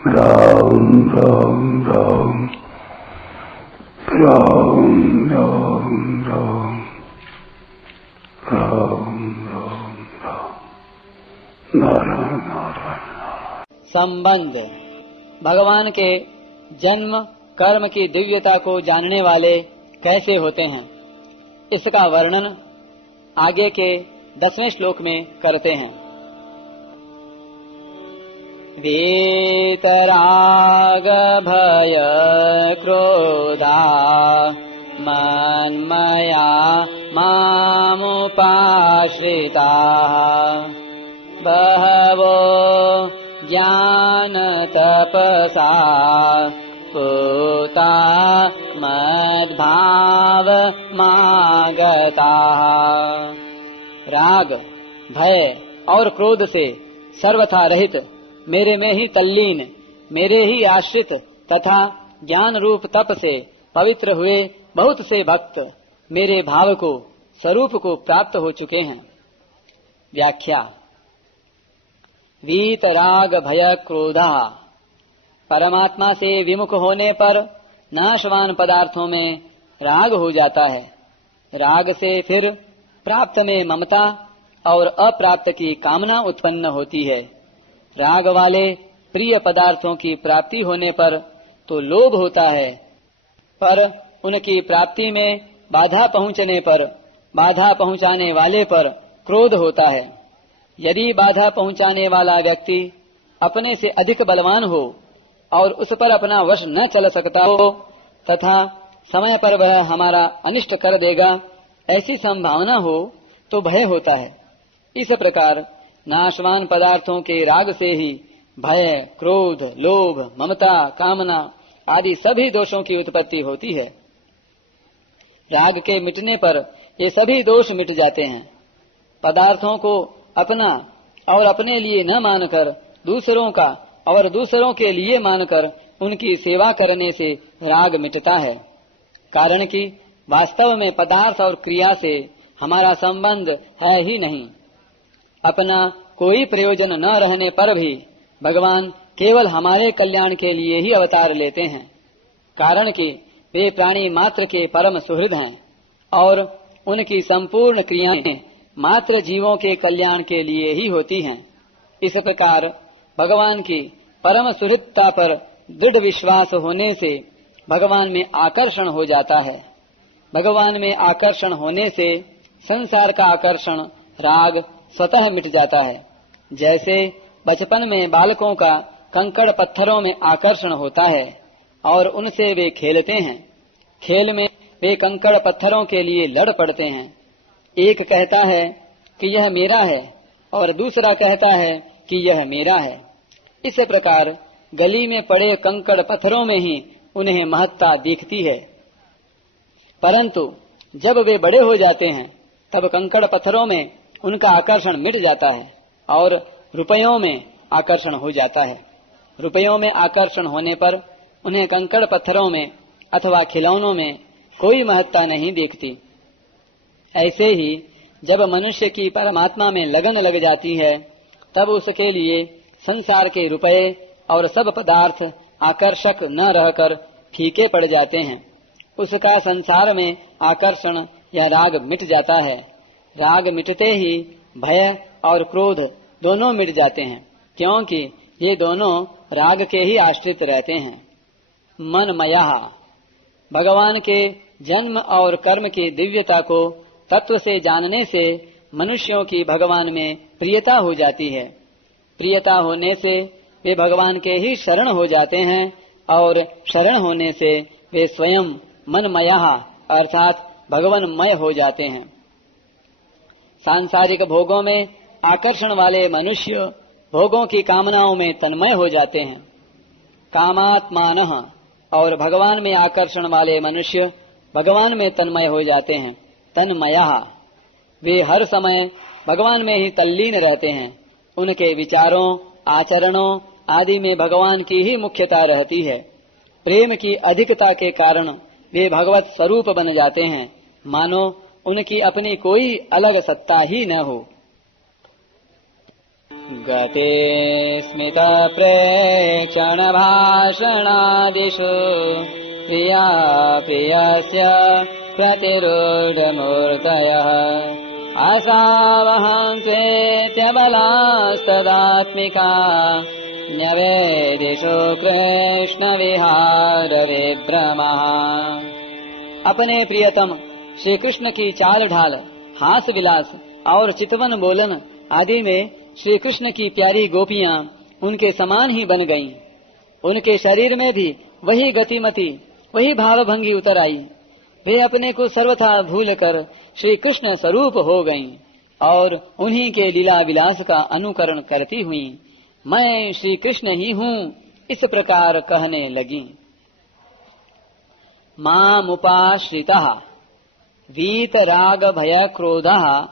राम राम राम राम राम राम राम राम राम नारायण नारायण। संबंध भगवान के जन्म कर्म की दिव्यता को जानने वाले कैसे होते हैं, इसका वर्णन आगे के 10वें श्लोक में करते हैं। वीतराग भय क्रोधा मन्मया मामुपाश्रिता बहवो ज्ञान तपसा पूता मद्भाव मागता। राग भय और क्रोध से सर्वथा रहित, मेरे में ही तल्लीन, मेरे ही आश्रित तथा ज्ञान रूप तप से पवित्र हुए बहुत से भक्त मेरे भाव को, स्वरूप को प्राप्त हो चुके हैं। व्याख्या। वीत राग भय क्रोधा, परमात्मा से विमुख होने पर नाशवान पदार्थों में राग हो जाता है। राग से फिर प्राप्त में ममता और अप्राप्त की कामना उत्पन्न होती है। राग वाले प्रिय पदार्थों की प्राप्ति होने पर तो लोभ होता है, पर उनकी प्राप्ति में बाधा पहुंचने पर, बाधा पहुंचाने वाले पर क्रोध होता है। यदि बाधा पहुंचाने वाला व्यक्ति अपने से अधिक बलवान हो और उस पर अपना वश न चल सकता हो तथा समय पर वह हमारा अनिष्ट कर देगा, ऐसी संभावना हो तो भय होता है। इस प्रकार नाशवान पदार्थों के राग से ही भय, क्रोध, लोभ, ममता, कामना आदि सभी दोषों की उत्पत्ति होती है। राग के मिटने पर ये सभी दोष मिट जाते हैं। पदार्थों को अपना और अपने लिए न मानकर दूसरों का और दूसरों के लिए मानकर उनकी सेवा करने से राग मिटता है। कारण कि वास्तव में पदार्थ और क्रिया से हमारा संबंध है ही नहीं। अपना कोई प्रयोजन न रहने पर भी भगवान केवल हमारे कल्याण के लिए ही अवतार लेते हैं। कारण कि वे प्राणी मात्र के परम सुहृद हैं और उनकी संपूर्ण क्रियाएं मात्र जीवों के कल्याण के लिए ही होती हैं। इस प्रकार भगवान की परम सुहृदता पर दृढ़ विश्वास होने से भगवान में आकर्षण हो जाता है। भगवान में आकर्षण होने से संसार का आकर्षण राग स्वतः मिट जाता है। जैसे बचपन में बालकों का कंकड़ पत्थरों में आकर्षण होता है और उनसे वे खेलते हैं। खेल में वे कंकड़ पत्थरों के लिए लड़ पड़ते हैं। एक कहता है कि यह मेरा है और दूसरा कहता है कि यह मेरा है। इस प्रकार गली में पड़े कंकड़ पत्थरों में ही उन्हें महत्ता दिखती है। परंतु जब वे बड़े हो जाते हैं तब कंकड़ पत्थरों में उनका आकर्षण मिट जाता है और रुपयों में आकर्षण हो जाता है। रुपयों में आकर्षण होने पर उन्हें कंकड़ पत्थरों में अथवा खिलौनों में कोई महत्ता नहीं दिखती। ऐसे ही जब मनुष्य की परमात्मा में लगन लग जाती है तब उसके लिए संसार के रुपये और सब पदार्थ आकर्षक न रहकर फीके पड़ जाते हैं। उसका संसार में आकर्षण या राग मिट जाता है। राग मिटते ही भय और क्रोध दोनों मिट जाते हैं, क्योंकि ये दोनों राग के ही आश्रित रहते हैं। मनमया, भगवान के जन्म और कर्म की दिव्यता को तत्व से जानने से मनुष्यों की भगवान में प्रियता हो जाती है। प्रियता होने से वे भगवान के ही शरण हो जाते हैं और शरण होने से वे स्वयं मनमया अर्थात भगवानमय हो जाते हैं। सांसारिक भोगों में आकर्षण वाले मनुष्य भोगों की कामनाओं में तन्मय हो जाते हैं। कामात्मानः, और भगवान में आकर्षण वाले मनुष्य भगवान में तन्मय हो जाते हैं। तन्मया, वे हर समय भगवान में ही तल्लीन रहते हैं। उनके विचारों, आचरणों आदि में भगवान की ही मुख्यता रहती है। प्रेम की अधिकता के कारण वे भगवत स्वरूप बन जाते हैं, मानो उनकी अपनी कोई अलग सत्ता ही न हो। गते स्मितप्रेक्षणभाषणादिषु प्रिया प्रियस्य प्रतिरूढमूर्तयः आसावहन्त्वेत्यबलास्तदात्मिका न्यवेदिषु कृष्ण विभ्रमः। अपने प्रियतम श्री कृष्ण की चाल ढाल, हास विलास और चितवन बोलन आदि में श्री कृष्ण की प्यारी गोपियां उनके समान ही बन गईं। उनके शरीर में भी वही गतिमति, वही भावभंगी उतर आई। वे अपने को सर्वथा भूल कर श्री कृष्ण स्वरूप हो गईं और उन्हीं के लीला विलास का अनुकरण करती हुई मैं श्री कृष्ण ही हूँ इस प्रकार कहने लगी। मामुपाश्रितः वीत राग भय क्रोधः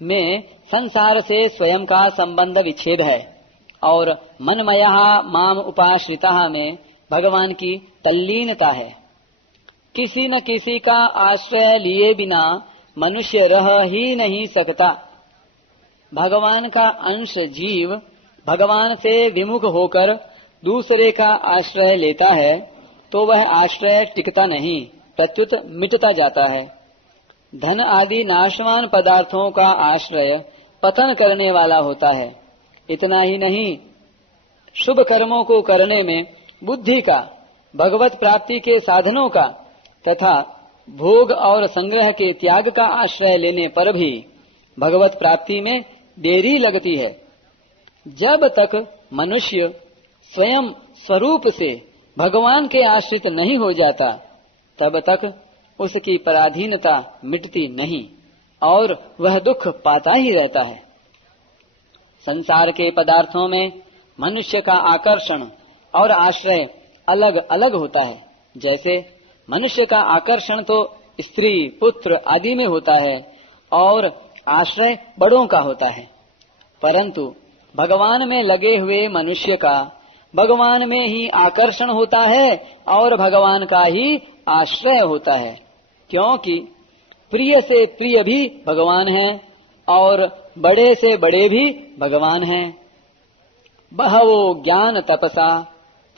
में संसार से स्वयं का संबंध विच्छेद है और मनमयः माम उपाश्रितः में भगवान की तल्लीनता है। किसी न किसी का आश्रय लिए बिना मनुष्य रह ही नहीं सकता। भगवान का अंश जीव भगवान से विमुख होकर दूसरे का आश्रय लेता है तो वह आश्रय टिकता नहीं, प्रत्युत मिटता जाता है। धन आदि नाशवान पदार्थों का आश्रय पतन करने वाला होता है। इतना ही नहीं, शुभ कर्मों को करने में बुद्धि का, भगवत प्राप्ति के साधनों का तथा भोग और संग्रह के त्याग का आश्रय लेने पर भी भगवत प्राप्ति में देरी लगती है। जब तक मनुष्य स्वयं स्वरूप से भगवान के आश्रित नहीं हो जाता तब तक उसकी पराधीनता मिटती नहीं और वह दुख पाता ही रहता है। संसार के पदार्थों में मनुष्य का आकर्षण और आश्रय अलग अलग होता है। जैसे मनुष्य का आकर्षण तो स्त्री पुत्र आदि में होता है और आश्रय बड़ों का होता है, परंतु भगवान में लगे हुए मनुष्य का भगवान में ही आकर्षण होता है और भगवान का ही आश्रय होता है, क्योंकि प्रिय से प्रिय भी भगवान है और बड़े से बड़े भी भगवान हैं। बहवो ज्ञान तपसा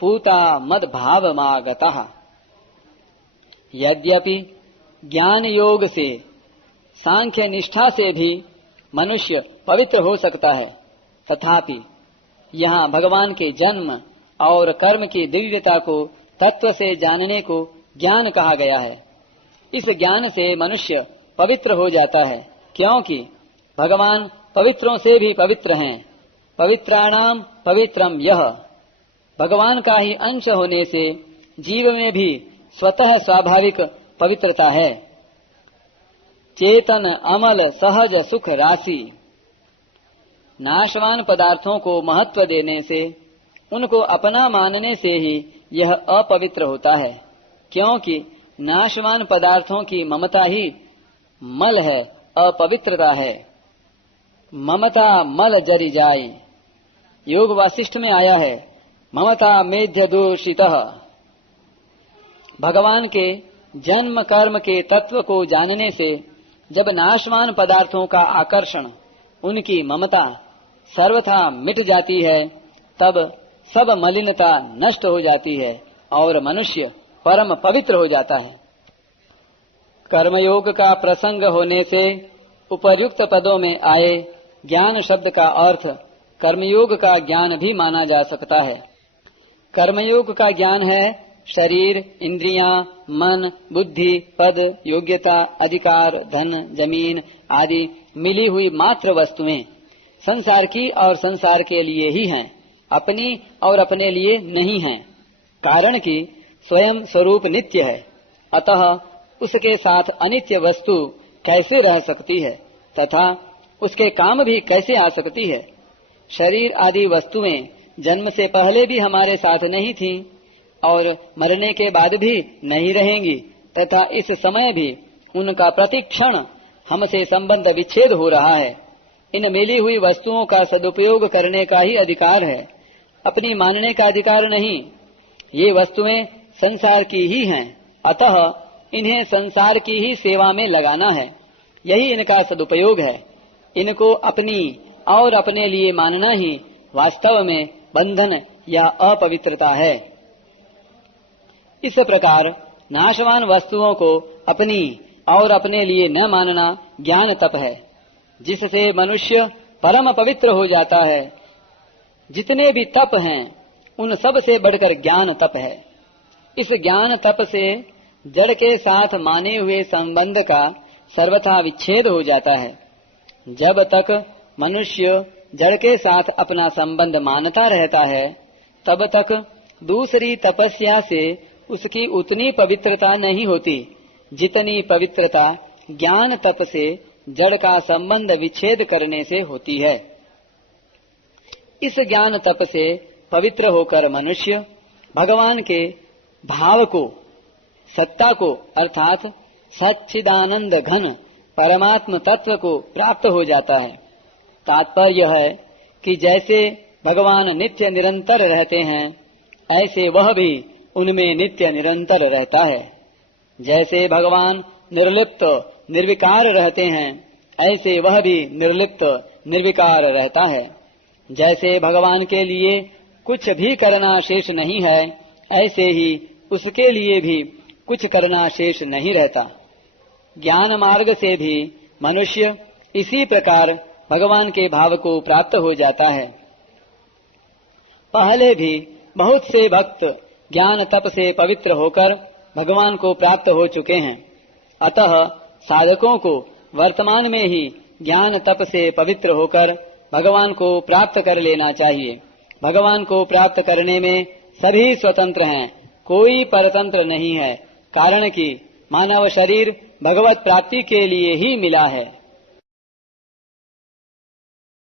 पूता मद भावमागतः। यद्यपि ज्ञान योग से, सांख्य निष्ठा से भी मनुष्य पवित्र हो सकता है, तथापि यहाँ भगवान के जन्म और कर्म की दिव्यता को तत्व से जानने को ज्ञान कहा गया है। इस ज्ञान से मनुष्य पवित्र हो जाता है, क्योंकि भगवान पवित्रों से भी पवित्र हैं। पवित्राणाम पवित्रम यह। भगवान का ही अंश होने से जीव में भी स्वतः स्वाभाविक पवित्रता है। चेतन अमल सहज सुख राशि। नाशवान पदार्थों को महत्व देने से, उनको अपना मानने से ही यह अपवित्र होता है, क्योंकि नाशवान पदार्थों की ममता ही मल है, अपवित्रता है। ममता मल जरि जाई। योग वासिष्ठ में आया है, ममता मेध्य दूषितः। भगवान के जन्म कर्म के तत्व को जानने से जब नाशवान पदार्थों का आकर्षण, उनकी ममता सर्वथा मिट जाती है, तब सब मलिनता नष्ट हो जाती है और मनुष्य परम पवित्र हो जाता है। कर्मयोग का प्रसंग होने से उपर्युक्त पदों में आए ज्ञान शब्द का अर्थ कर्मयोग का ज्ञान भी माना जा सकता है। कर्मयोग का ज्ञान है शरीर, इंद्रियां, मन, बुद्धि, पद, योग्यता, अधिकार, धन, जमीन आदि मिली हुई मात्र वस्तुएं संसार की और संसार के लिए ही हैं, अपनी और अपने लिए नहीं हैं। कारण कि स्वयं स्वरूप नित्य है, अतः उसके साथ अनित्य वस्तु कैसे रह सकती है तथा उसके काम भी कैसे आ सकती है। शरीर आदि वस्तुएं जन्म से पहले भी हमारे साथ नहीं थीं और मरने के बाद भी नहीं रहेंगी तथा इस समय भी उनका प्रतिक्षण हमसे संबंध विच्छेद हो रहा है। इन मिली हुई वस्तुओं का सदुपयोग करने का ही अधिकार है, अपनी मानने का अधिकार नहीं। ये वस्तुएं संसार की ही हैं, अतः इन्हें संसार की ही सेवा में लगाना है, यही इनका सदुपयोग है। इनको अपनी और अपने लिए मानना ही वास्तव में बंधन या अपवित्रता है। इस प्रकार नाशवान वस्तुओं को अपनी और अपने लिए न मानना ज्ञान तप है, जिससे मनुष्य परम पवित्र हो जाता है। जितने भी तप हैं उन सब से बढ़कर ज्ञान तप है। इस ज्ञान तप से जड़ के साथ माने हुए संबंध का सर्वथा विच्छेद हो जाता है। जब तक मनुष्य जड़ के साथ अपना संबंध मानता रहता है, तब तक दूसरी तपस्या से उसकी उतनी पवित्रता नहीं होती जितनी पवित्रता ज्ञान तप से जड़ का संबंध विच्छेद करने से होती है। इस ज्ञान तप से पवित्र होकर मनुष्य भगवान के भाव को, सत्ता को अर्थात सच्चिदानंद घन परमात्म तत्व को प्राप्त हो जाता है। तात्पर्य यह है कि जैसे भगवान नित्य निरंतर रहते हैं, ऐसे वह भी उनमें नित्य निरंतर रहता है। जैसे भगवान निर्लिप्त निर्विकार रहते हैं, ऐसे वह भी निर्लिप्त निर्विकार रहता है। जैसे भगवान के लिए कुछ भी करना शेष नहीं है, ऐसे ही उसके लिए भी कुछ करना शेष नहीं रहता। ज्ञान मार्ग से भी मनुष्य इसी प्रकार भगवान के भाव को प्राप्त हो जाता है। पहले भी बहुत से भक्त ज्ञान तप से पवित्र होकर भगवान को प्राप्त हो चुके हैं। अतः साधकों को वर्तमान में ही ज्ञान तप से पवित्र होकर भगवान को प्राप्त कर लेना चाहिए। भगवान को प्राप्त करने में सभी स्वतंत्र हैं, कोई परतंत्र नहीं है, कारण कि मानव शरीर भगवत प्राप्ति के लिए ही मिला है।